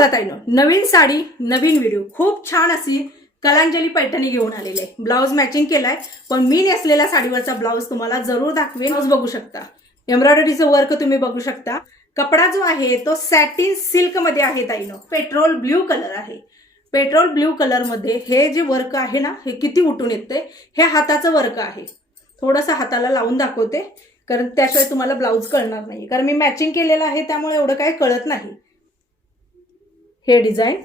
चला ताईनो, नवीन साडी नवीन व्हिडिओ, खूप छान अशी कलांजली पैठणी घेऊन आलेली आहे। ब्लाउज मॅचिंग केलाय, पण मी नेसलेला साडीवरचा ब्लाउज तुम्हाला जरूर दाखवेन। ब्लाउज बघू शकता, एम्ब्रॉयडरीचं वर्क तुम्ही बघू शकता। कपडा जो आहे तो सॅटिन सिल्क मध्ये आहे ताईनो, पेट्रोल ब्ल्यू कलर आहे। पेट्रोल ब्ल्यू कलर मध्ये हे जे वर्क आहे ना, हे किती उठून येते। हे हाताचं वर्क आहे, थोडंसं हाताला लावून दाखवते कारण त्याशिवाय तुम्हाला ब्लाउज कळणार नाही, कारण मी मॅचिंग केलेलं आहे त्यामुळे एवढं काही कळत नाही। हे डिझाइन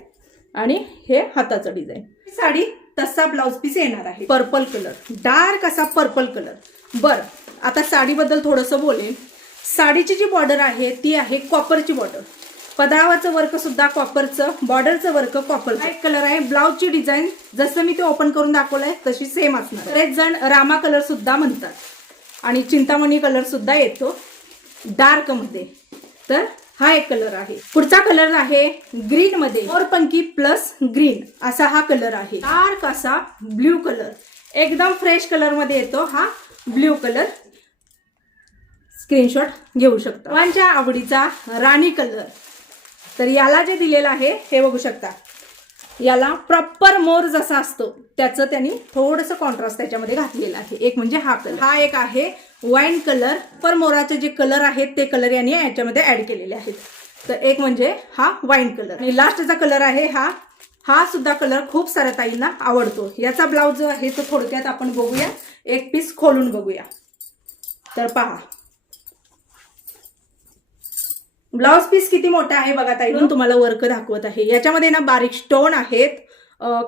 आणि हे हाताचं डिझाइन, साडी तसा ब्लाउज पीस येणार आहे। पर्पल कलर, डार्क असा पर्पल कलर। बर, आता साडीबद्दल थोडंसं बोलेन। साडीची जी बॉर्डर आहे ती आहे कॉपरची बॉर्डर, पदरावरचं वर्क सुद्धा कॉपरचं, बॉर्डरचं वर्क कॉपर। व्हाईट कलर आहे। ब्लाउजची डिझाइन जसं मी ते ओपन करून दाखवलंय तशी सेम असणार। बरेच जण रामा कलर सुद्धा म्हणतात आणि चिंतामणी कलर सुद्धा येतो डार्क मध्ये, तर हा एक कलर आहे। पुढचा कलर आहे ग्रीन मध्ये, मोरपंखी प्लस ग्रीन असा हा कलर आहे। डार्क असा ब्ल्यू कलर, एकदम फ्रेश कलर मध्ये येतो हा ब्ल्यू कलर। स्क्रीनशॉट घेऊ शकता। सर्वांच्या आवडीचा राणी कलर, तर याला जे दिलेलं आहे हे बघू शकता। याला प्रॉपर मोर जसा असतो त्याचं त्यांनी थोडंसं कॉन्ट्रास्ट त्याच्यामध्ये घातलेलं आहे। एक म्हणजे हा कलर, हा एक आहे वाईन कलर। पर मोराचे जे कलर आहेत ते कलर यांनी याच्यामध्ये ऍड केलेले आहेत। तर एक म्हणजे हा वाईन कलर आणि लास्टचा कलर आहे हा सुद्धा कलर खूप साऱ्या ताईंना आवडतो। याचा ब्लाउज जो आहे तो थोडक्यात आपण बघूया, एक पीस खोलून बघूया। तर पहा ब्लाउज पीस किती मोठा आहे बघा ताई, तुम्हाला वर्क दाखवत आहे। याच्यामध्ये ना बारीक स्टोन आहेत,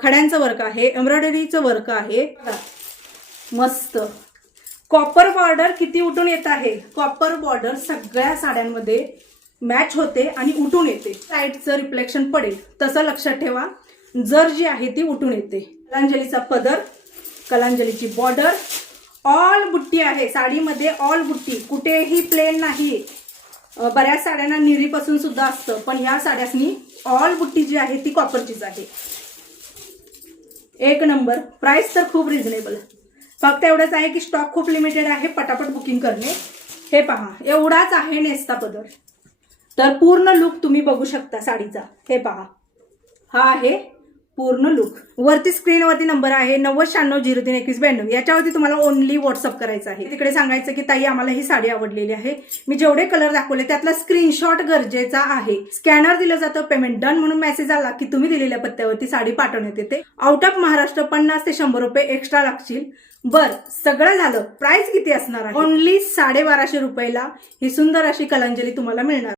खड्यांचं वर्क आहे, एम्ब्रॉयडरीचं वर्क आहे। मस्त कॉपर बॉर्डर किती उठून येत आहे। कॉपर बॉर्डर सगळ्या साड्यांमध्ये मॅच होते आणि उठून येते, साईडचं रिफ्लेक्शन पडेल तसं लक्षात ठेवा। जर जी आहे ती उठून येते। कलांजलीचा पदर, कलांजलीची बॉर्डर, ऑल बुट्टी आहे साडीमध्ये, ऑल बुट्टी, कुठेही प्लेन नाही। बऱ्याच साड्यांना निरीपासून सुद्धा असतं, पण ह्या साड्यासनी ऑल बुट्टी जी आहे ती कॉपरचीच आहे। एक नंबर। प्राइस तर खूप रिझनेबल, फक्त एवढंच आहे की स्टॉक खूप लिमिटेड आहे, पटापट बुकिंग करणे। हे पहा, एवढाच आहे नेसता पदर। तर पूर्ण लुक तुम्ही बघू शकता साडीचा। हे पहा, हा आहे पूर्ण लुक। वरती स्क्रीनवरती नंबर आहे 9096032192, याच्यावरती तुम्हाला ओनली व्हॉट्सअप करायचं आहे। तिकडे सांगायचं की ताई आम्हाला ही साडी आवडलेली आहे, मी जेवढे कलर दाखवले त्यातला स्क्रीनशॉट गरजेचा आहे। स्कॅनर दिलं जातं, पेमेंट डन म्हणून मेसेज आला की तुम्ही दिलेल्या पत्त्यावरती साडी पाठवण्यात येते। आउट ऑफ महाराष्ट्र 50 ते 100 रुपये एक्स्ट्रा लागतील। बर, सगळं झालं। प्राइस किती असणार आहे? ओनली 1250 रुपयाला ही सुंदर अशी कलांजली तुम्हाला मिळणार।